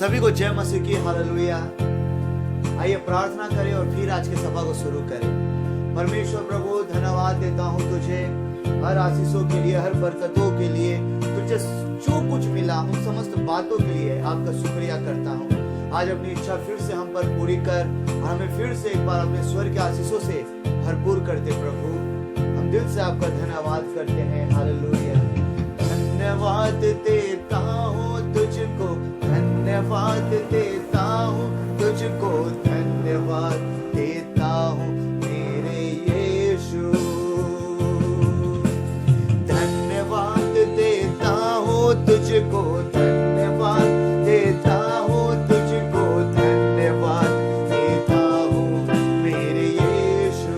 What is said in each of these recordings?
सभी को जय मसीह की हालेलुया। आइए प्रार्थना करें और फिर आज की सभा को शुरू करें। परमेश्वर प्रभु, धन्यवाद देता हूँ तुझे हर आशीषों के लिए, हर बरकतों के लिए। तुझे जो कुछ मिला उन समस्त बातों के लिए आपका शुक्रिया करता हूँ। आज अपनी इच्छा फिर से हम पर पूरी कर और हमें फिर से एक बार अपने स्वर के आशीषों से भरपूर कर दे प्रभु। हम दिल से आपका धन्यवाद करते हैं। हालेलुया। धन्यवाद देता हूँ तुझको, धन्यवाद देता हूँ तुझको, धन्यवाद देता हूँ मेरे यीशु। धन्यवाद देता हूँ तुझको, धन्यवाद देता हूँ तुझको, धन्यवाद देता हूँ मेरे यीशु।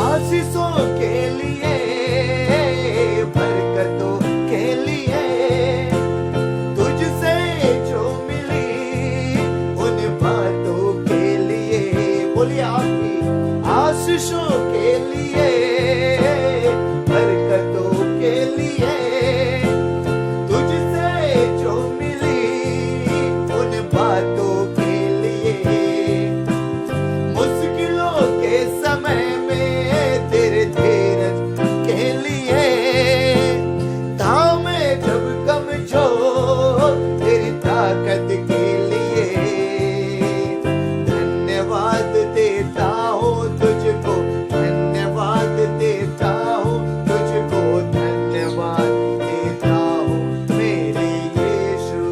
आशीषों के लिए, बरकतों के लिए, तुझसे जो मिली उन बातों के लिए। बोलिए आपकी आशीषों के लिए, बरकतों के लिए, तुझसे जो मिली उन बातों के लिए। मुश्किलों के समय में तेरे धीरज के लिए, थामे जब कमजोर तेरी ताकत के लिए। धन्यवाद देता हूँ तुझको, धन्यवाद देता हूँ तुझको, धन्यवाद देता हूँ मेरे यीशु।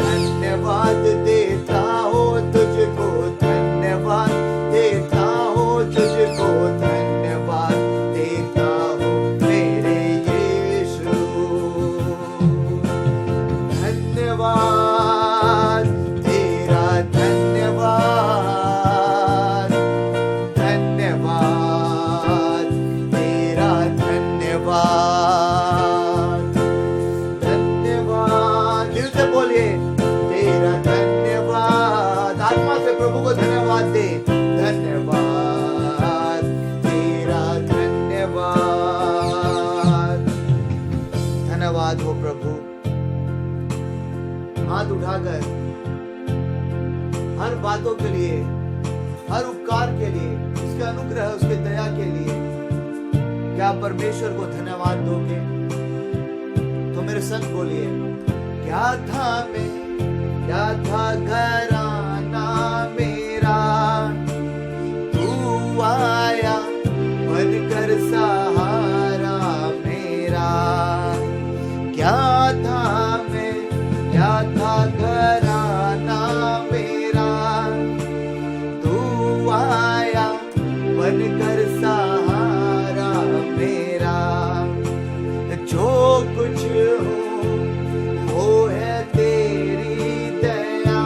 धन्यवाद देता हूँ तुझको, धन्यवाद देता हूँ तुझको, धन्यवाद देता हूँ मेरे यीशु। धन्यवाद तेरा, धन्यवाद, धन्यवाद तेरा, धन्यवाद, धन्यवाद। दिल से बोलिए तेरा धन्यवाद। आत्मा से प्रभु को धन्यवाद दे। धन्यवाद तेरा, धन्यवाद। धन्यवाद हो प्रभु। हाथ उठाकर हर बातों के लिए, हर उपकार के लिए, उसके अनुग्रह, उसके दया के लिए क्या आप परमेश्वर को धन्यवाद दोगे? तो मेरे संग बोलिए, क्या था मैं, क्या था घराना मेरा, तू आया बनकर सहारा मेरा। क्या था मैं, क्या था घराना मेरा, तू आया बनकर सहारा मेरा। जो कुछ हो है तेरी दया,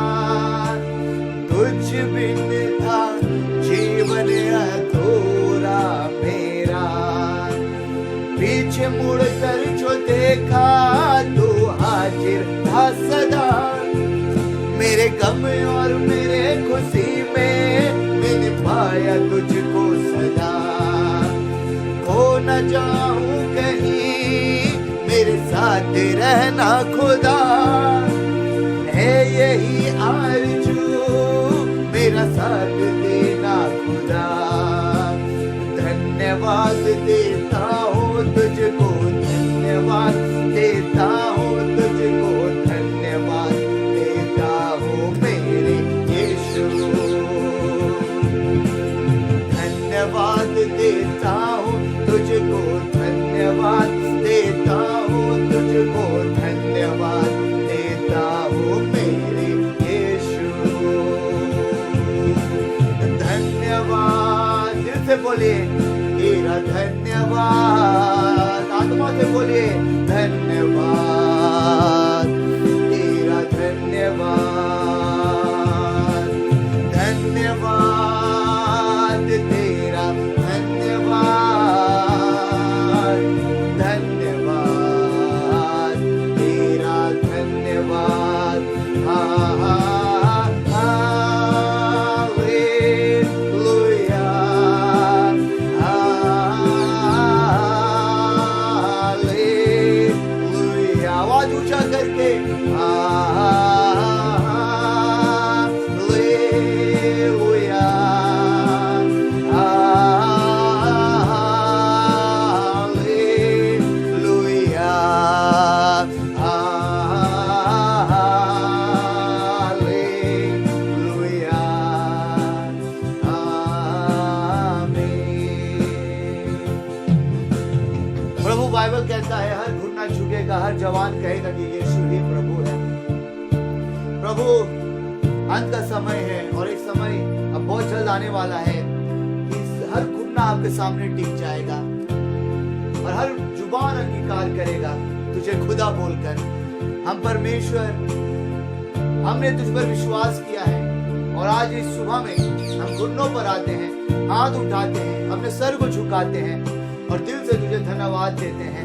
तुझ बिन था जीवन अधूरा मेरा। पीछे मुड़कर जो देखा तू हाजिर था सदा, मेरे गम और मेरे खुशी में मैंने पाया तुझको सदा। खो न जाऊं कहीं, मेरे साथ रहना खुदा, है यही आरज़ू मेरा साथ देना खुदा। धन्यवाद देता हूँ तुझको, धन्यवाद देता हूँ तुझको, धन्यवाद देता हूँ मेरे यीशु। धन्यवाद देता हूँ तुझको, धन्यवाद देता हूँ तुझको, धन्यवाद देता हूँ मेरे यीशु। धन्यवाद। दिल से बोलिए तेरा धन्यवाद। आत्मा से बोलिए धन्यवाद तेरा, धन्यवाद, धन्यवाद तेरा, धन्यवाद, धन्यवाद तेरा, धन्यवाद। Hallelujah, hallelujah. बाइबल कहता है हर घुटना झुकेगा, हर जवान कहेगा कि यीशु ही प्रभु है। प्रभु, अंत का समय है और एक समय अब बहुत जल्द आने वाला है कि हर घुटना आपके सामने टिक जाएगा और हर जुबान अंगीकार करेगा तुझे खुदा बोलकर। हम परमेश्वर, हमने तुझ पर विश्वास किया है और आज इस सुबह में हम घुटनों पर आते हैं, हाथ उठाते हैं, अपने सर को झुकाते हैं और दिल से तुझे धन्यवाद देते हैं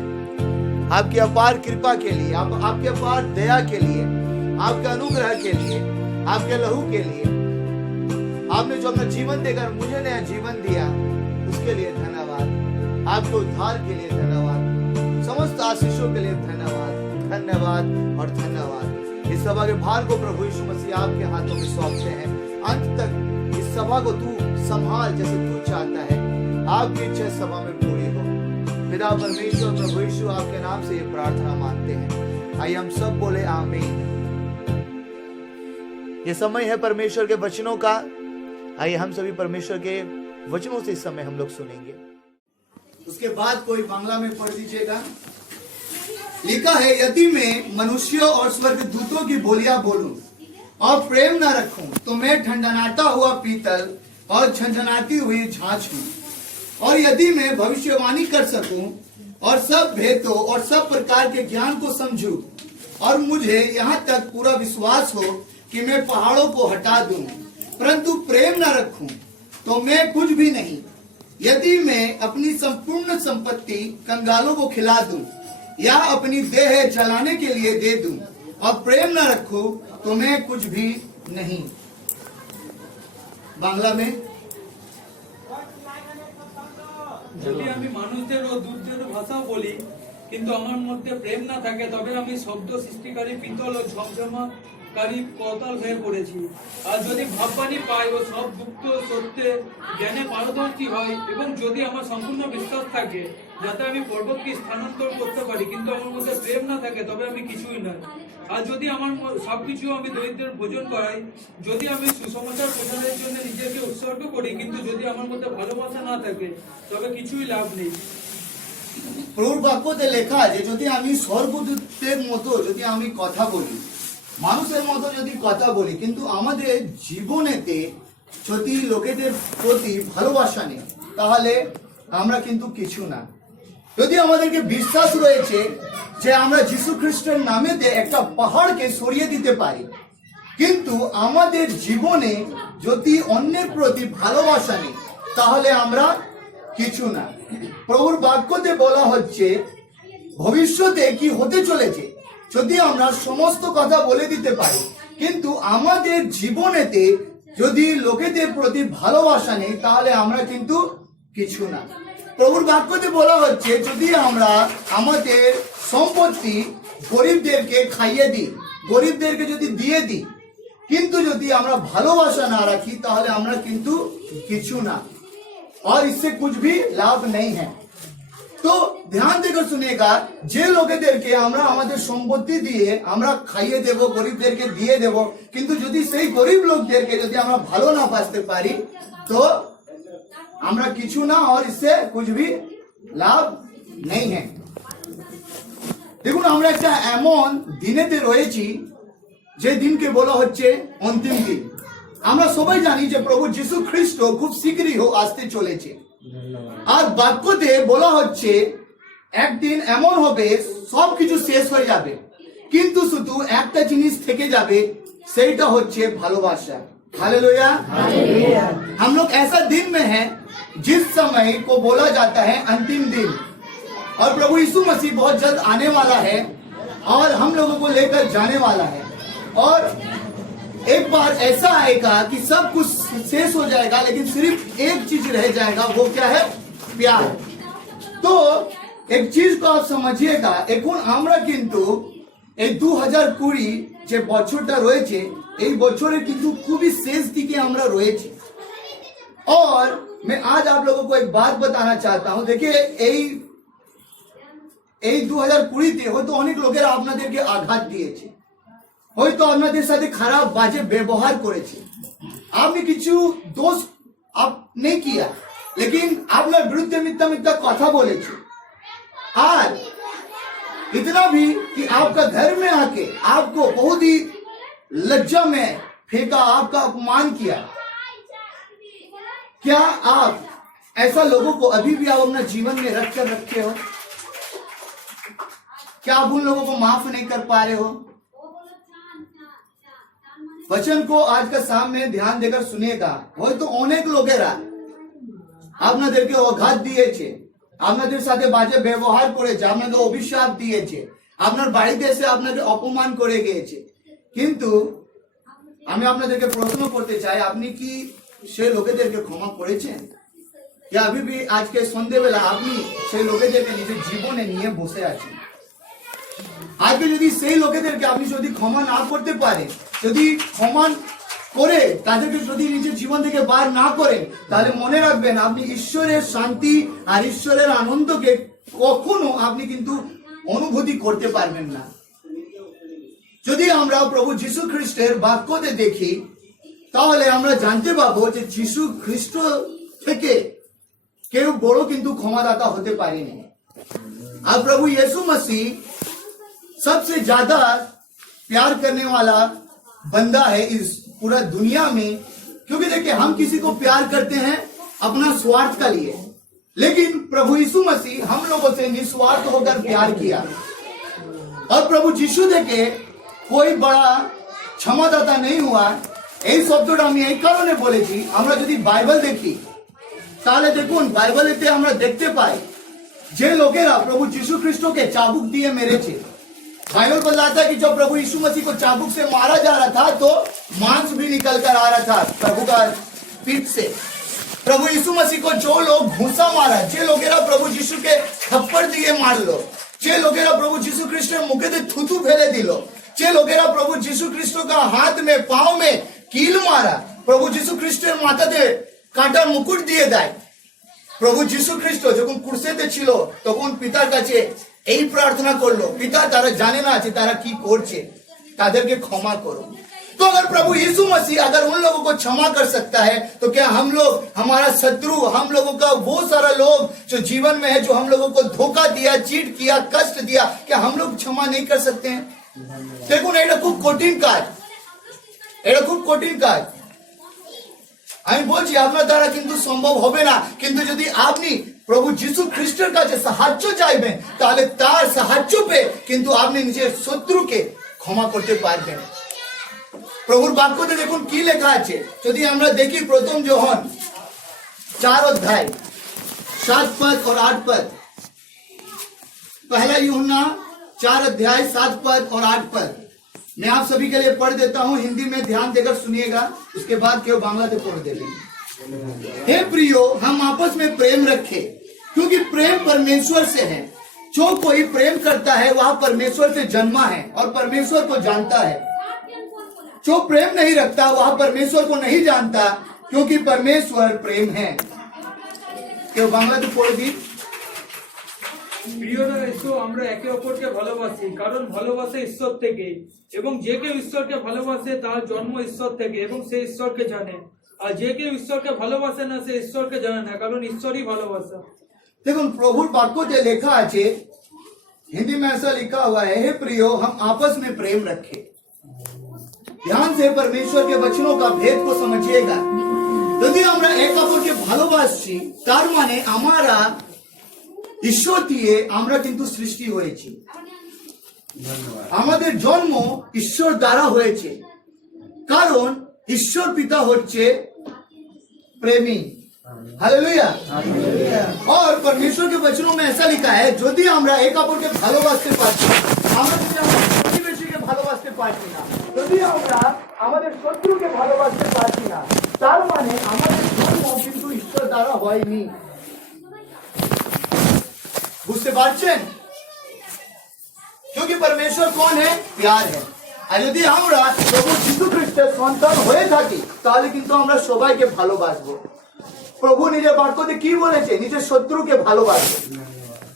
आपकी अपार कृपा के लिए, आपके अपार दया के लिए, आपके अनुग्रह के लिए, आपके लहू के लिए। आपने जो अपना जीवन देकर मुझे नया जीवन दिया उसके लिए धन्यवाद, आपके उद्धार के लिए धन्यवाद, समस्त आशीषों के लिए धन्यवाद, धन्यवाद और धन्यवाद। इस सभा के भार को प्रभु यीशु मसीह आपके हाथों में सौंपते हैं। अंत तक इस सभा को तू संभाल जैसे तू चाहता है, आपकी इच्छा सभा में पूरी हो। पिता परमेश्वर, प्रभु यीशु, आपके नाम से ये प्रार्थना मांगते हैं। आइए हम सब बोले आमीन। ये समय है परमेश्वर के वचनों का। आइए हम सभी परमेश्वर के वचनों से इस समय हम लोग सुनेंगे। उसके बाद कोई बांग्ला में पढ़ दीजिएगा। लिखा है, यदि मैं मनुष्यों और स्वर्ग दूतों की बोलियां बोलूं और प्रेम न रखूं तो मैं ठंडनाता हुआ पीतल और झंझनाती हुई झांझ हूं। और यदि मैं भविष्यवाणी कर सकूं और सब भेदों और सब प्रकार के ज्ञान को समझूं और मुझे यहाँ तक पूरा विश्वास हो कि मैं पहाड़ों को हटा दूं, परंतु प्रेम न रखूं तो मैं कुछ भी नहीं। यदि मैं अपनी संपूर्ण संपत्ति कंगालों को खिला दूं या अपनी देह जलाने के लिए दे दूं और प्रेम न रखूं तो मैं कुछ भी नहीं। बांग्ला में, যদি আমি মানুষদের ও দূতদের ভাষাও বলি কিন্তু আমার মধ্যে প্রেম না থাকে তবে আমি শব্দ সৃষ্টিকারী পিতল ও ঝমঝমাকারী কৌতল হয়ে পড়েছি। আর যদি ভাববানি পাই ও সব গুপ্ত সত্যে জ্ঞানে পারদর্শী হয় এবং যদি আমার সম্পূর্ণ বিশ্বাস থাকে যাতে আমি পর্বতকে স্থানান্তর করতে পারি কিন্তু আমার মধ্যে প্রেম না থাকে তবে আমি কিছুই নয়। আর যদি আমার সবকিছু আমি দরিদ্রের ভোজন করাই, যদি আমি সুসমাচার প্রচারের জন্য নিজেকে উৎসর্গ করি কিন্তু যদি আমার মধ্যে ভালোবাসা না থাকে তবে কিছুই লাভ নেই। প্রভুর বাক্যতে লেখা আছে, যদি আমি স্বর্গদূতের মতো যদি আমি কথা বলি, মানুষের মতো যদি কথা বলি, কিন্তু আমাদের জীবনেতে যদি লোকেদের প্রতি ভালোবাসা নেই তাহলে আমরা কিন্তু কিছু না। যদি আমাদেরকে বিশ্বাস রয়েছে যে আমরা যীশু খ্রিস্টের নামে একটা পাহাড়কে সরিয়ে দিতে পারি, কিন্তু আমাদের জীবনে যদি অন্যের প্রতি ভালোবাসা নেই তাহলে আমরা কিছু না। প্রভুর বাক্যতে বলা হচ্ছে ভবিষ্যতে কি হতে চলেছে যদি আমরা সমস্ত কথা বলে দিতে পারি, কিন্তু আমাদের জীবনেতে যদি লোকেদের প্রতি ভালোবাসা নেই তাহলে আমরা কিন্তু কিছু না। প্রভুর বাক্যতে বলা হচ্ছে যদি আমরা আমাদের সম্পত্তি গরিবদেরকে খাইয়ে দিই, গরিবদেরকে যদি দিয়ে দিই, কিন্তু যদি আমরা ভালোবাসা না রাখি তাহলে আমরা কিন্তু কিছু না, और इससे कुछ भी लाभ नहीं है। तो ध्यान देकर सुनेगा, যে লোকেদেরকে আমরা আমাদের সম্পত্তি দিয়ে আমরা খাইয়ে দেব, গরিবদেরকে দিয়ে দেব, কিন্তু যদি সেই গরিব লোকদেরকে যদি আমরা ভালো না বাসতে পারি তো আমরা কিছু না, और इससे कुछ भी लाभ नहीं है। দেখুন, আমরা একটা এমন দিনেতে রয়েছি যে দিনকে বলা হচ্ছে অন্তিম দিন। আমরা সবাই জানি যে প্রভু যীশু খ্রিস্ট খুব শীঘ্রই আসতে চলেছে। আর বাক্যতে বলা হচ্ছে একদিন এমন হবে সবকিছু শেষ হয়ে যাবে, কিন্তু শুধু একটা জিনিস থেকে যাবে, সেইটা হচ্ছে ভালোবাসা। हालेलुया। हम लोग ऐसा दिन में हैं जिस समय को बोला जाता है अंतिम दिन, और प्रभु यीशु मसीह बहुत जल्द आने वाला है और हम लोगों को लेकर जाने वाला है। और एक बार ऐसा आएगा कि सब कुछ शेष हो जाएगा, लेकिन सिर्फ एक चीज रह जाएगा, वो क्या है? प्यार। तो एक चीज को आप समझिएगा, এখন আমরা কিন্তু এই 2020 যে বছরটা রয়েছে এই বছরের কিন্তু খুবই শেষ দিকে আমরা রয়েছি। और मैं आज आप लोगों को एक बात बताना चाहता हूं। देखिए, এই 2020 হয়তো অনেক লোকেরা আপনাদেরকে আঘাত দিয়েছে, হয়তো আপনাদের সাথে খারাপ বাজে ব্যবহার করেছে, আপনি কিছু দোষ नहीं किया, लेकिन আপনার বিরুদ্ধে মিথ্যা মিথ্যা কথা বলেছে। আর इतना भी कि आपका घर में आके आपको बहुत ही लज्जा में फेंका, आपका अपमान किया। क्या आप ऐसा लोगों को अभी भी आप अपना जीवन में रख कर रखे हो? क्या आप उन लोगों को माफ नहीं कर पा रहे हो? वचन को आज का सामने ध्यान देकर सुनेगा। वो तो अनेक लोगेरा আপনাদেরকে অঘাত দিয়েছে, আপনাদের সাথে বাজে ব্যবহার করেছে, আপনাকে অভিশাপ দিয়েছে, আপনার বাড়িতে এসে আপনাকে অপমান করে গিয়েছে। কিন্তু আমি আপনাদেরকে প্রশ্ন করতে চাই, আপনি কি সেই লোকেদেরকে ক্ষমা করেছেন? या अभी भी आज के সন্ধ্যেবেলা আপনি সেই লোকেদেরকে নিজের জীবনে নিয়ে বসে আছেন? আজকে যদি সেই লোকেদেরকে আপনি যদি ক্ষমা না করতে পারেন, যদি ক্ষমা করে তাদেরকে যদি নিজের জীবন থেকে বার না করেন, তাহলে মনে রাখবেন আপনি ঈশ্বরের শান্তি আর ঈশ্বরের আনন্দকে কখনো আপনি কিন্তু অনুভূতি করতে পারবেন না। যদি আমরা প্রভু যীশু খ্রিস্টের বাক্যতে দেখি, তাহলে আমরা জানতে পাবো যে যীশু খ্রিস্ট থেকে কেউ বড় কিন্তু ক্ষমাদাতা হতে পারেনি। আর प्रभु यीशु मसीह सबसे ज्यादा प्यार करने वाला बंदा है इस पूरा दुनिया में, क्योंकि देखिए हम किसी को प्यार करते हैं अपना स्वार्थ का लिए, लेकिन प्रभु यीशु मसीह हम लोगों से निस्वार्थ होकर प्यार किया। और प्रभु यीशु देखे कोई बड़ा क्षमादाता नहीं हुआ। এই শব্দটা আমি এই কারণে বলেছি, আমরা যদি বাইবেল দেখি তাহলে দেখুন বাইবেলেতে আমরা দেখতে পাই যে লোকেরা প্রভু যীশু খ্রিস্টকে চাবুক দিয়ে মেরেছে। बाइबल बताता है कि जब प्रभु यीशु मसीह को चाबुक से मारा जा रहा था तो मांस भी निकल कर आ रहा था प्रभु का पीठ से। प्रभु यीशु मसीह को जो लोग घूसा मारा, जे लोगेरा प्रभु यीशु के थप्पड़ दिए मार लो, जे लोगेरा प्रभु यीशु ख्रिस्ट मुखे से थूथू फेले दिलो, जे लोगेरा प्रभु यीशु ख्रिस्ट का हाथ में पांव में कील मारा, प्रभु यीशु ख्रिस्ट माथा दे कांटार मुकुट দিয়ে দেয়। প্রভু যীশু খ্রিস্ট যখন ক্রুশেতে ছিল তখন পিতার কাছে এই প্রার্থনা করলো, পিতা তারা জানে না যে তারা কি করছে, তাদেরকে ক্ষমা করো। तो अगर प्रभु यीशु मसीह अगर उन लोगों को क्षमा कर सकता है, तो क्या हम लोग, हमारा शत्रु, हम लोगों का वो सारा लोग जो जीवन में है, जो हम लोगों को धोखा दिया, चीट किया, कष्ट दिया, क्या हम लोग क्षमा नहीं कर सकते हैं? देखो ना, এটা খুব কঠিন কাজ, এটা খুব কঠিন কাজ। আমি বলছি আপনার দ্বারা কিন্তু সম্ভব হবে না, কিন্তু যদি আপনি প্রভু যীশু খ্রিস্টের কাছে সাহায্য চাইবেন, তাহলে তার সাহায্য পেয়ে কিন্তু আপনি নিজের শত্রুকে ক্ষমা করতে পারবেন। প্রভুর বাক্যতে দেখুন কি লেখা আছে, যদি আমরা দেখি প্রথম যোহন 4 अध्याय 7 पद और 8 पद। पहला यूहन्ना 4 अध्याय 7 पद और 8 पद मैं आप सभी के लिए पढ़ देता हूं, हिंदी में ध्यान देकर सुनिएगा, उसके बाद केवल बांग्ला से पढ़ देंगे। हे प्रियो, हम आपस में प्रेम रखें, क्योंकि प्रेम परमेश्वर से है। जो कोई प्रेम करता है वह परमेश्वर से जन्मा है और परमेश्वर को जानता है। जो प्रेम नहीं रखता वह परमेश्वर को नहीं जानता, क्योंकि परमेश्वर प्रेम है। केवल बांग्ला से पढ़ दी। প্রিয়রা, এসো আমরা একে অপরকে ভালোবাসি, কারণ ভালোবাসা ঈশ্বর থেকে, এবং যে কেউ ঈশ্বরকে ভালোবাসে তার জন্ম ঈশ্বর থেকে এবং সে ঈশ্বরকে জানে। আর যে কেউ ঈশ্বরকে ভালোবাসে না সে ঈশ্বরকে জানে না, কারণ ঈশ্বরই ভালোবাসা। देखो प्रभुर वाक्य लिखा है, हिंदी में ऐसा लिखा हुआ है, हे प्रियो, हम आपस में प्रेम रखें। ध्यान से परमेश्वर के वचनों का भेद को समझिएगा। यदि আমরা এক অপরকে ভালোবাসছি, তার মানে আমরা ঈশ্বর দিয়ে আমরা কিন্তু সৃষ্টি হয়েছি। আমাদের জন্ম ঈশ্বর দ্বারা হয়েছে, কারণ ঈশ্বর পিতা হচ্ছে প্রেমী। हालेलुया। और परमेश्वर के वचनों में ऐसा लिखा है, यदि আমরা এক অপরকে ভালোবাসতে পারছি, আমরা যদি আমাদের প্রতিবেশীকে ভালোবাসতে পারছি না, যদি আমরা আমাদের শত্রুকে ভালোবাসতে পারছি না, তার মানে আমাদের জন্ম কিন্তু ঈশ্বর দ্বারা হয়নি। বুঝতে পারছেন? क्योंकि परमेश्वर कौन है? प्यार है। আর যদি আমরা প্রভু যীশু খ্রিস্টের সন্তান হয়ে থাকি, তাহলে কিন্তু আমরা সবাইকে ভালোবাসবো। প্রভু নিজের বাক্যতে কি বলেছে? নিজের শত্রুকে ভালোবাসো।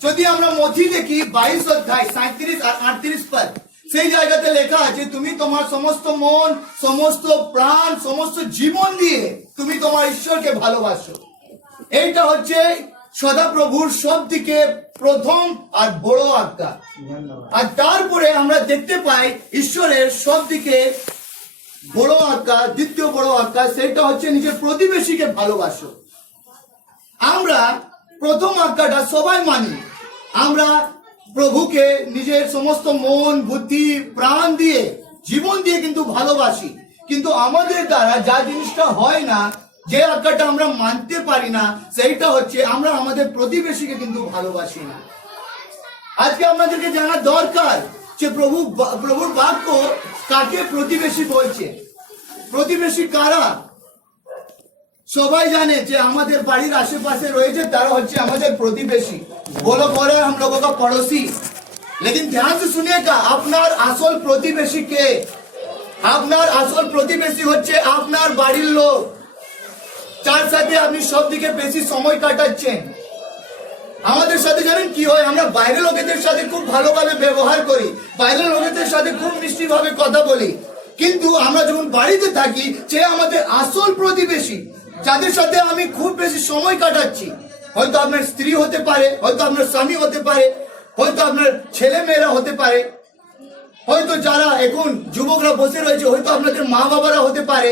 যদি আমরা মথি দেখি 22 অধ্যায় 37 আর 38 পদ, সেই জায়গাতে লেখা আছে, তুমি তোমার সমস্ত মন, সমস্ত প্রাণ, সমস্ত জীবন দিয়ে তুমি তোমার ঈশ্বরকে ভালোবাসো। এইটা হচ্ছে সদাপ্রভুর সব থেকে প্রথম আর বড় আজ্ঞা। আর তারপরে আমরা দেখতে পাই ঈশ্বরের সব থেকে বড় আজ্ঞা, দ্বিতীয় বড় আজ্ঞা, সেটা হচ্ছে নিজের প্রতিবেশীকে ভালোবাসো। আমরা প্রথম আজ্ঞাটা সবাই মানি, আমরা প্রভুকে নিজের সমস্ত মন, বুদ্ধি, প্রাণ দিয়ে, জীবন দিয়ে কিন্তু ভালোবাসি। কিন্তু আমাদের দ্বারা যা জিনিসটা হয় না, যে আজ্ঞাটা আমরা মানতে পারি না, সেইটা হচ্ছে আমরা আমাদের প্রতিবেশীকে কিন্তু ভালোবাসি না। আজকে আপনাদেরকে জানা দরকার যে প্রভুর বাক্য কাকে প্রতিবেশী বলছে। প্রতিবেশী কারা? সবাই জানে যে আমাদের বাড়ির আশেপাশে রয়েছে, তারা হচ্ছে আমাদের প্রতিবেশী। বলো বলে हम लोगों का पड़ोसी। लेकिन ध्यान से सुनिएगा, আপনার আসল প্রতিবেশী কে? আপনার আসল প্রতিবেশী হচ্ছে আপনার বাড়ির লোক, যার সাথে আপনি সব দিকে বেশি সময় কাটাচ্ছেন। আমাদের সাথে জানেন কি হয়? আমরা বাইরের লোকেদের সাথে খুব ভালোভাবে ব্যবহার করি, বাইরের লোকেদের সাথে খুব মিষ্টি ভাবে কথা বলি, কিন্তু আমরা যখন বাড়িতে থাকি, যে আমাদের আসল প্রতিবেশী, যাদের সাথে আমি খুব বেশি সময় কাটাচ্ছি, হয়তো আপনার স্ত্রী হতে পারে, হয়তো আপনার স্বামী হতে পারে, হয়তো আপনার ছেলে মেয়েরা হতে পারে, হয়তো যারা এখন যুবকরা বসে রয়েছে, হয়তো আপনাদের মা বাবারা হতে পারে,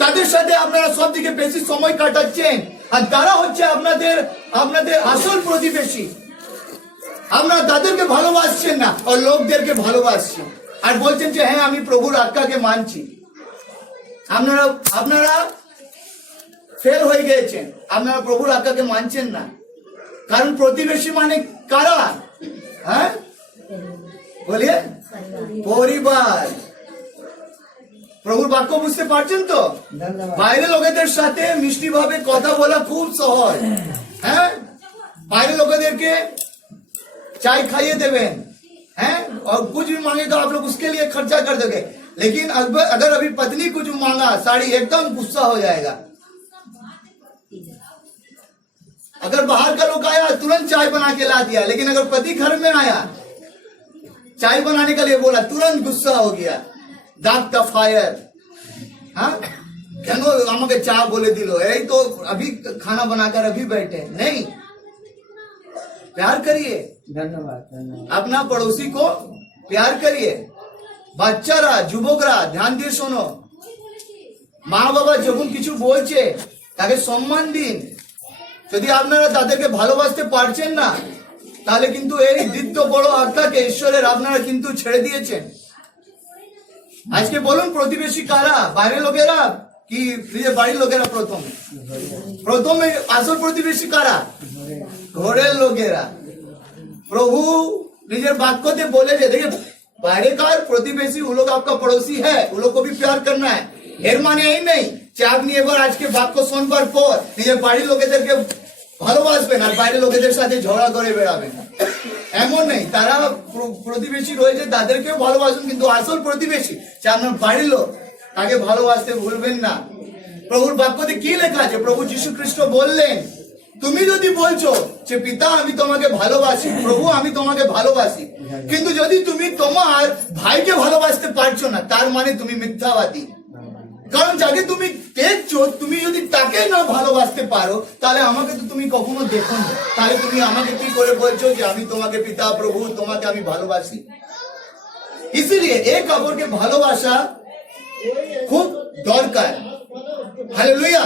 তাদের সাথে আপনারা সব থেকে বেশি সময় কাটাচ্ছেন, আর তারা হচ্ছে আপনাদের আসল প্রতিবেশী। আপনারা তাদেরকে ভালোবাসছেন না, আর লোকদেরকে ভালোবাসছেন, আর বলছেন যে হ্যাঁ আমি প্রভুর আজ্ঞাকে মানছি। আপনারা ফেল হয়ে গিয়েছেন, আপনারা প্রভুর আজ্ঞাকে মানছেন না। কারণ প্রতিবেশী মানে কারা? হ্যাঁ বলিয়ে, পরিবার। প্রভুর বাক্য বুঝতে পারছেন তো? বাইরে লোকেদের সাথে মিষ্টি ভাবে কথা বলা খুব সহজ। হ্যাঁ, বাইরে लोगों चाय खाइए देवें, हैं, और कुछ भी मांगे तो आप लोग उसके लिए खर्चा कर दोगे। लेकिन अगर अभी पत्नी कुछ मांगा, साड़ी, एकदम गुस्सा हो जाएगा। अगर बाहर का लोग आया, तुरंत चाय बना के ला दिया, लेकिन अगर पति घर में आया, चाय बनाने के लिए बोला, तुरंत गुस्सा हो गया, दाग का फायर। हाँ, কেন আমাকে চা বলে দিল, এই তো अभी खाना बनाकर अभी बैठे। नहीं, प्यार करिए, धन्यवाद। अपना पड़ोसी को प्यार करिए। বাচ্চারা, যুবকরা ধ্যান দিয়ে শোনো, মা বাবা যখন কিছু বলছে তাকে সম্মান দিন। যদি আপনারা তাদেরকে ভালোবাসতে পারছেন না, তাহলে কিন্তু এই দ্বিতীয় বড় আজ্ঞাকে ঈশ্বরের আপনারা কিন্তু ছেড়ে দিয়েছেন। আজকে বলুন প্রতিবেশী কারা? বাইরের লোকেরা কি নিজের বাড়ির লোকেরা? প্রথমে আসল প্রতিবেশী কারা? ঘরের লোকেরা। প্রভু নিজের বাক্যতে বলে যে দেখে বাইরে কার প্রতিবেশী, ও লোক आपका पड़ोसी है, ও লোক को भी प्यार करना है। এর মানে এই নেই যে আপনি এবার আজকে বাক্য শোনবার পর নিজের বাড়ির লোকেদেরকে ভালোবাসবেন আর বাইরের লোকেদের সাথে ঝগড়া করে বেড়াবেন, এমন নেই। তারা প্রতিবেশী রয়েছে, তাদেরকেও ভালোবাসুন, কিন্তু আসল প্রতিবেশী যে আপনার বাড়ির লোক, তাকে ভালোবাসতে ভুলবেন না। প্রভুর বাক্যতে কি লেখা আছে? প্রভু যীশু খ্রিস্ট বললেন, তুমি যদি বলছো যে পিতা আমি তোমাকে ভালোবাসি, প্রভু আমি তোমাকে ভালোবাসি, কিন্তু যদি তুমি তোমার ভাইকে ভালোবাসতে পারছো না, তার মানে তুমি মিথ্যাবাদী। কারণ যাকে তুমি দেখছো, তুমি যদি তাকে না ভালোবাসতে পারো, তাহলে আমাকে তো তুমি কখনো দেখো না। তাহলে তুমি আমাকে কি করে বলছো যে আমি তোমাকে পিতা প্রভু তোমাকে আমি ভালোবাসি? ইসলিয়ে এই কাপড়কে ভালোবাসা খুব দরকার। হালেলুয়া।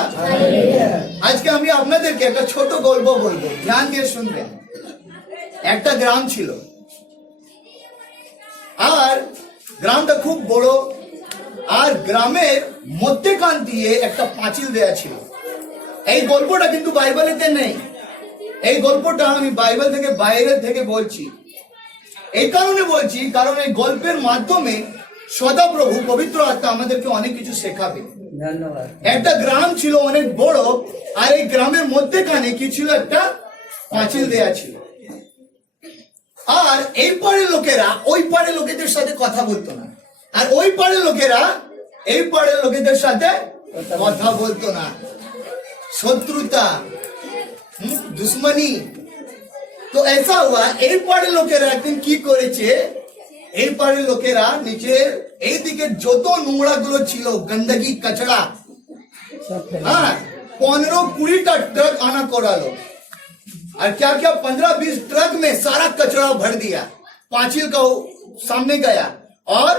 আজকে আমি আপনাদেরকে একটা ছোট গল্প বলবো, ধ্যান দিয়ে শুনবেন। একটা গ্রাম ছিল, আর গ্রামটা খুব বড়, আর গ্রামের মধ্যেখান দিয়ে একটা পাঁচিল দেয়া ছিল। এই গল্পটা কিন্তু বাইবেলেতে নেই, এই গল্পটা আমি বাইবেল থেকে বাইরে থেকে বলছি। এই কারণে বলছি, কারণ এই গল্পের মাধ্যমে সদাপ্রভু পবিত্র আত্মা আমাদেরকে অনেক কিছু শেখাবে। ধন্যবাদ। একটা গ্রাম ছিল অনেক বড়, আর এই গ্রামের মধ্যেখানে কি ছিল? একটা পাঁচিল দেয়া ছিল। আর এই পাড়ের লোকেরা ওই পাড়ের লোকেদের সাথে কথা বলতো না, আর ওই পাড়ের লোকেরা এই পাড়ের লোকেদের সাথে কথা বলতো না। শত্রুতা, দুশ্মনী। তো ऐसा हुआ, এই পাড়ের লোকেরা একদিন কি করেছে, এই পাড়ের লোকেরা নিজের এই দিকে যত নোংরা গুলো ছিল, গন্ডগি, কচড়া, হ্যাঁ, 15-20টা ট্রাক আনা করালো। और क्या क्या 15-20 ट्रक में सारा कचरा भर दिया। पांचिल का सामने गया और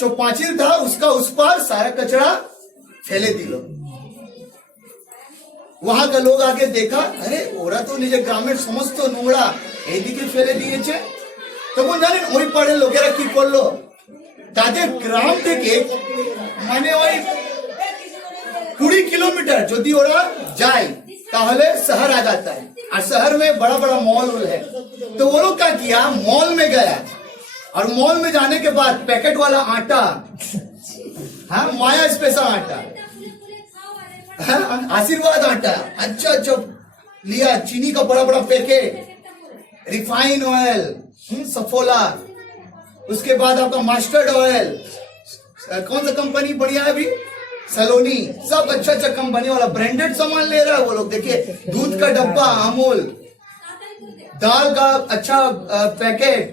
जो पांचिल था उसका उस पार सारा कचरा फैले दिलो। वहां का लोग आके देखा, अरे ओरा तो निजे ग्रामेर समस्त নোংরা এইদিকে ফেলে দিয়েছে। তখন জানেন ওই পাড়ে লোকেরা কি করলো, তাদের গ্রাম থেকে মানে ওই 20 किलोमीटर যদি ওরা যায় তাহলে शहर आ जाता है और शहर में बड़ा बड़ा मॉल है। तो वो लोग क्या किया, मॉल में गया और मॉल में जाने के बाद पैकेट वाला आटा, हाँ माया स्पेशल आटा, हाँ, आशीर्वाद आटा अच्छा अच्छा लिया, चीनी का बड़ा बड़ा पैकेट, रिफाइन ऑयल, सफोला, उसके बाद आपका मस्टर्ड ऑयल, कौन सा कंपनी बढ़िया है अभी, सलोनी, सब अच्छा अच्छा कंपनी वाला ब्रांडेड सामान ले रहा है वो लोग। देखिए दूध का डब्बा अमूल, दाल का अच्छा पैकेट,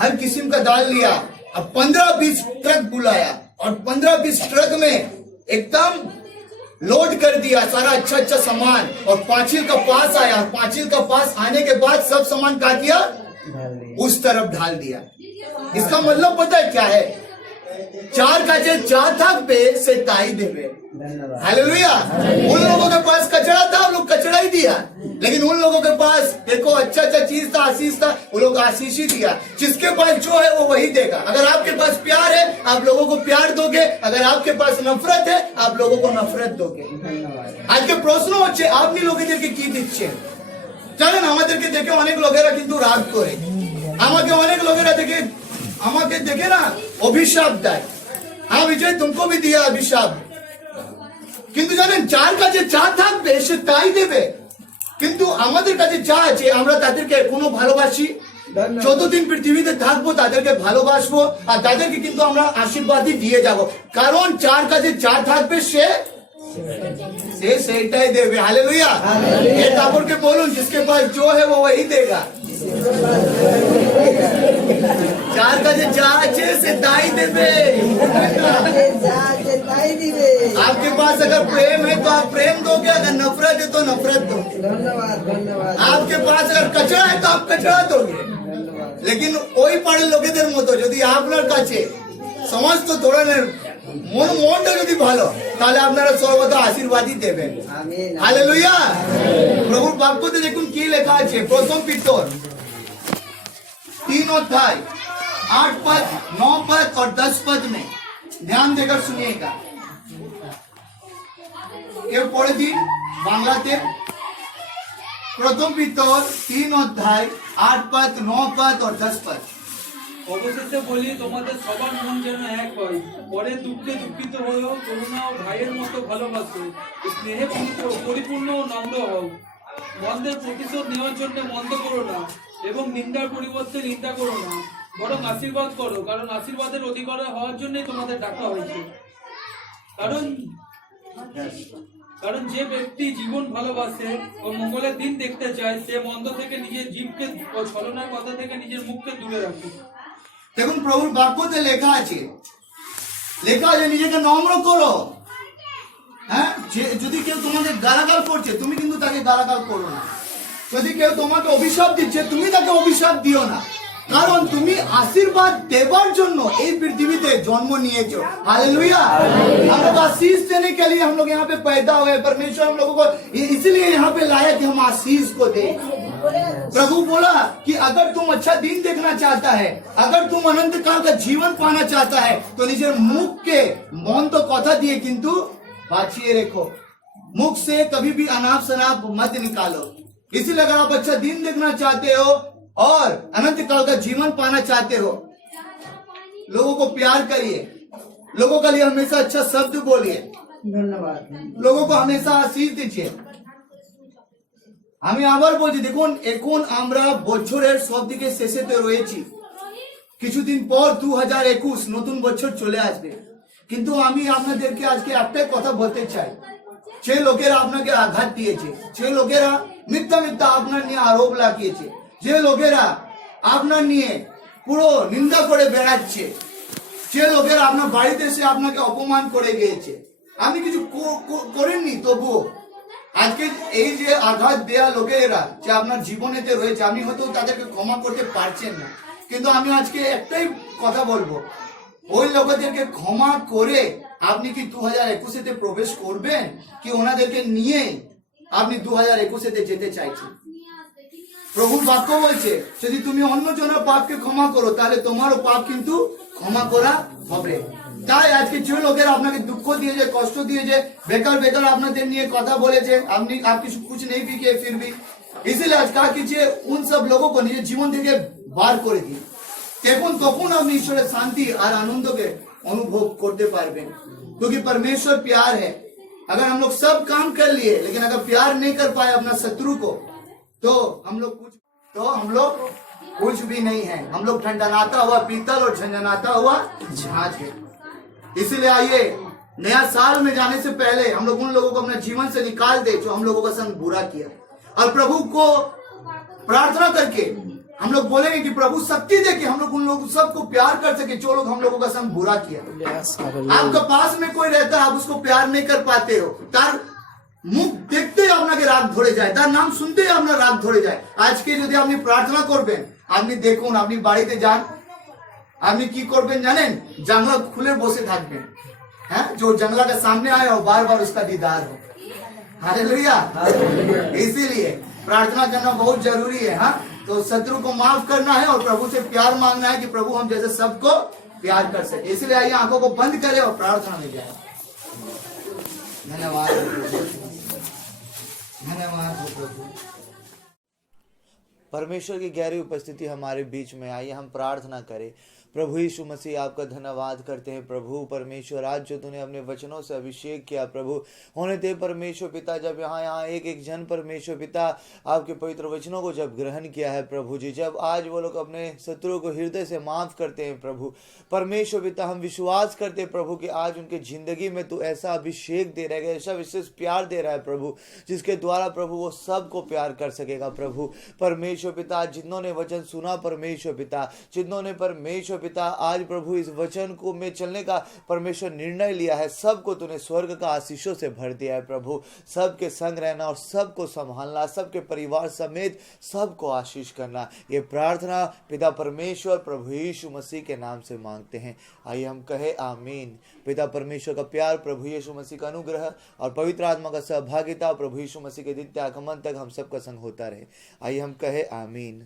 हर किस्म का दाल लिया। अब 15-20 ट्रक बुलाया और 15-20 ट्रक में एकदम लोड कर दिया सारा अच्छा अच्छा सामान और पांचिल का पास आया। पांचिल का पास आने के बाद सब सामान क्या किया, उस तरफ ढाल दिया। इसका मतलब पता है क्या है, चार काजे चार थाक पे से ताई देवे। हालेलुया। उन लोगों के पास कचरा था, वो लोग कचरा ही दिया, लेकिन उन लोगों के पास देखो अच्छा अच्छा चीज था, आशीष था, वो लोग आशीष ही दिया। जिसके पास जो है वो वही देगा। अगर आपके पास प्यार है आप लोगों को प्यार दोगे, अगर आपके पास नफरत है आप लोगों को नफरत दोगे। आज के प्रश्न হচ্ছে আপনি লোকেদেরকে কি দিচ্ছেন জানেন, আমাদেরকে দেখে অনেক লোকেরা কিন্তু রাগ করে, আমাকে অনেক লোকেরা দেখে আমাকে দেখে না অভিশাপ দেয়। হ্যাঁ বিজয় तुमको भी दिया अभिशाप, কিন্তু জানেন যার কাছে যা থাকবে সে তাই দেবে। কিন্তু আমাদের কাছে যা আছে আমরা তাদেরকে কোনো ভালোবাসি, যতদিন পৃথিবীতে থাকবো তাদেরকে ভালোবাসবো আর তাদেরকে কিন্তু আমরা আশীর্বাদই দিয়ে যাব, কারণ যার কাছে যা থাকবে সে সেটাই দেবে। हालेलुया। ये ताबड़ के बोलूं, जिसके पास जो है वो वही देगा। चार का जा अच्छे से दाई देवे। आपके पास अगर प्रेम है तो आप प्रेम दोगे, अगर नफरत है तो नफरत दोगे। आपके पास अगर कचरा है तो आप कचरा दोगे। लेकिन ওই পাড়ের লোকেদের মতো যদি আপনার কাছে সমস্ত ধরনের মনটা যদি ভালো, তাহলে আপনারা সর্বদা আশীর্বাদই দেবেন। হালেলুয়া। প্রভুর বাক্যতে দেখুন কি লেখা আছে, প্রথম পিতর 3 अध्याय 8 पद 9 पद और 10 पद में ध्यान देकर सुनिएगा। ये पढ़े दिन बांग्लाते प्रथम पितর 3 अध्याय 8 पद 9 पद और 10 पद। অবশেষে বলি তোমাদের সবার মন যেন এক হয়, পরে দুঃখে দুঃখিত হয়েও করুণা ও ভাইয়ের মতো ভালোবাসো, স্নেহে পরিপূর্ণ ও নম্র হও, মন্দের প্রতিশোধ নেওয়ার জন্য মন্দ করো না এবং নিন্দার পরিবর্তে নিন্দা করো না, বরং আশীর্বাদ করো, কারণ আশীর্বাদের অধিকার হওয়ার জন্যই তোমাদের ডাকা হয়েছে। কারণ যে ব্যক্তি জীবন ভালোবাসে ও মঙ্গলের দিন দেখতে চায় সে মন্দ থেকে নিজের জীবকে ও ছলনার কথা থেকে নিজের মুখকে দূরে রাখে। দেখুন প্রভুর বাক্যতে লেখা আছে নিজেকে নম্র করো। হ্যাঁ, যদি কেউ তোমাদের গালাগাল করছে তুমি কিন্তু তাকে গালাগাল করো না। যদি কেউ তোমাকে অভিশাপ দিচ্ছে তুমি তাকে অভিশাপ দিও না, কারণ তুমি আশীর্বাদ দেবার জন্য এই পৃথিবীতে জন্ম নিয়েছো। हालेलुया। हम लोग आशीष देने के लिए हम लोग यहाँ पे पैदा हुए। परमेश्वर हम लोगों को इसलिए यहाँ पे लाया कि हम आशीष को दें। प्रभु बोला कि अगर तुम अच्छा दिन देखना चाहता है, अगर तुम अनंत काल का जीवन पाना चाहता है तो निजे मुख के मन तो कथा दिए किंतु बाचिए रखो, मुख से कभी भी अनाप शनाप मत निकालो। इसलिए अगर आप अच्छा दिन देखना चाहते हो और अनंत काल का जीवन पाना चाहते हो, लोगों को प्यार करिए, लोगों के लिए हमेशा अच्छा शब्द बोलिए, धन्यवाद, लोगों को हमेशा आशीष दीजिए। আমি আবার বলছি, দেখুন এখন আমরা বছরের সব দিকে শেষেতে রয়েছি, কিছুদিন পর 2021 নতুন বছর চলে আসবে। কিন্তু আমি আপনাদেরকে আজকে একটাই কথা বলতে চাই, যে লোকেরা আপনাকে আঘাত দিয়েছে, যে লোকেরা মিথ্যা মিথ্যা আপনার নিয়ে আরোপ লাগিয়েছে, যে লোকেরা আপনার নিয়ে পুরো নিন্দা করে বেড়াচ্ছে, যে লোকেরা আপনার বাড়িতে এসে আপনাকে অপমান করে গিয়েছে, আপনি কিছু করেননি তবুও আজকে এই যে আঘাত দেয়া লোকেরা যে আপনার জীবনেতে রয়েছে, আপনি হয়তো তাদেরকে ক্ষমা করতে পারছেন না, কিন্তু আমি আজকে একটাই কথা বলবো, ওই লোকেদেরকে ক্ষমা করে আপনি কি 2021-তে প্রবেশ করবেন, কি ওনাদেরকে নিয়ে আপনি 2021-তে যেতে চাইছেন? প্রভুর বাক্য বলছে যদি তুমি অন্যজনের পাপকে ক্ষমা করো তাহলে তোমারও পাপ কিন্তু ক্ষমা করা হবে। তাই আজকে যে লোকেরা আপনাকে দুঃখ দিয়েছে, কষ্ট দিয়েছে, বেকার বেকার আপনাদের নিয়ে কথা বলেছে, আপনি कुछ नहीं भी किए फिर भी, इसीलिए आज कहा कीजिए उन सब लोगों को নিজের জীবন থেকে বার করে দিন। দেখুন তখন আপনি ঈশ্বরের শান্তি আর আনন্দকে অনুভব করতে পারবেন, क्योंकि परमेश्वर प्यार है। अगर हम लोग सब काम कर लिए लेकिन अगर प्यार नहीं कर पाए अपना शत्रु को, तो हम लोग कुछ भी नहीं है। हम लोग ठंडनाता हुआ पीतल और झंझनाता हुआ झांझ है। इसलिए आइए नया साल में जाने से पहले हम लोग उन लोगों को अपने जीवन से निकाल दे जो हम लोगों का संग बुरा किया, और प्रभु को प्रार्थना करके हम लोग बोलेंगे कि प्रभु शक्ति दे कि हम लोग उन लोगों सबको प्यार कर सके जो लोग हम लोगों का संग बुरा किया। आपका पास में कोई रहता है, आप उसको प्यार नहीं कर पाते हो, तार মুখ দেখতেই আপনাকে রাগ ধরে যায়, তার নাম শুনতেই আপনার রাগ ধরে যায়। আজকে যদি আপনি প্রার্থনা করবেন, আপনি দেখুন আপনি বাড়িতে যান, আপনি কি করবেন জানেন? জানলা খুলে বসে থাকবেন, হ্যাঁ, जो जंगला के सामने आए हो बार बार उसका दीदार हो। हालेलुया। इसीलिए प्रार्थना करना बहुत जरूरी है। हाँ, तो शत्रु को माफ करना है और प्रभु से प्यार मांगना है कि प्रभु हम जैसे सबको प्यार कर सके। इसलिए आइए आंखों को बंद करें और प्रार्थना में जाए। धन्यवाद प्रभु। परमेश्वर की गहरी उपस्थिति हमारे बीच में आई, हम प्रार्थना करें। प्रभु यीशु मसीह आपका धन्यवाद करते हैं प्रभु परमेश्वर, आज जो तूने अपने वचनों से अभिषेक किया प्रभु, होने दे परमेश्वर पिता, जब यहाँ एक एक जन परमेश्वर पिता आपके पवित्र वचनों को जब ग्रहण किया है प्रभु जी, जब आज वो लोग अपने शत्रुओं को हृदय से माफ करते हैं प्रभु परमेश्वर पिता, हम विश्वास करते हैं प्रभु कि आज उनके जिंदगी में तू ऐसा अभिषेक दे रहा है, ऐसा विशेष प्यार दे रहा है प्रभु, जिसके द्वारा प्रभु वो सबको प्यार कर सकेगा प्रभु परमेश्वर पिता। जिन्होंने वचन सुना परमेश्वर पिता, जिन्होंने परमेश्वर पिता आज प्रभु इस वचन को में चलने का परमेश्वर निर्णय लिया है, सबको तूने स्वर्ग का आशीषों से भर दिया है प्रभु, सबके संग रहना और सबको संभालना, सबके परिवार समेत सबको आशीष करना, ये प्रार्थना पिता परमेश्वर प्रभु यीशु मसीह के नाम से मांगते हैं। आइए हम कहे आमीन। पिता परमेश्वर का प्यार, प्रभु यीशु मसीह का अनुग्रह और पवित्र आत्मा का सहभागिता प्रभु यीशु मसीह के नित्य आगमन तक हम सबका संग होता रहे। आइए हम कहे आमीन।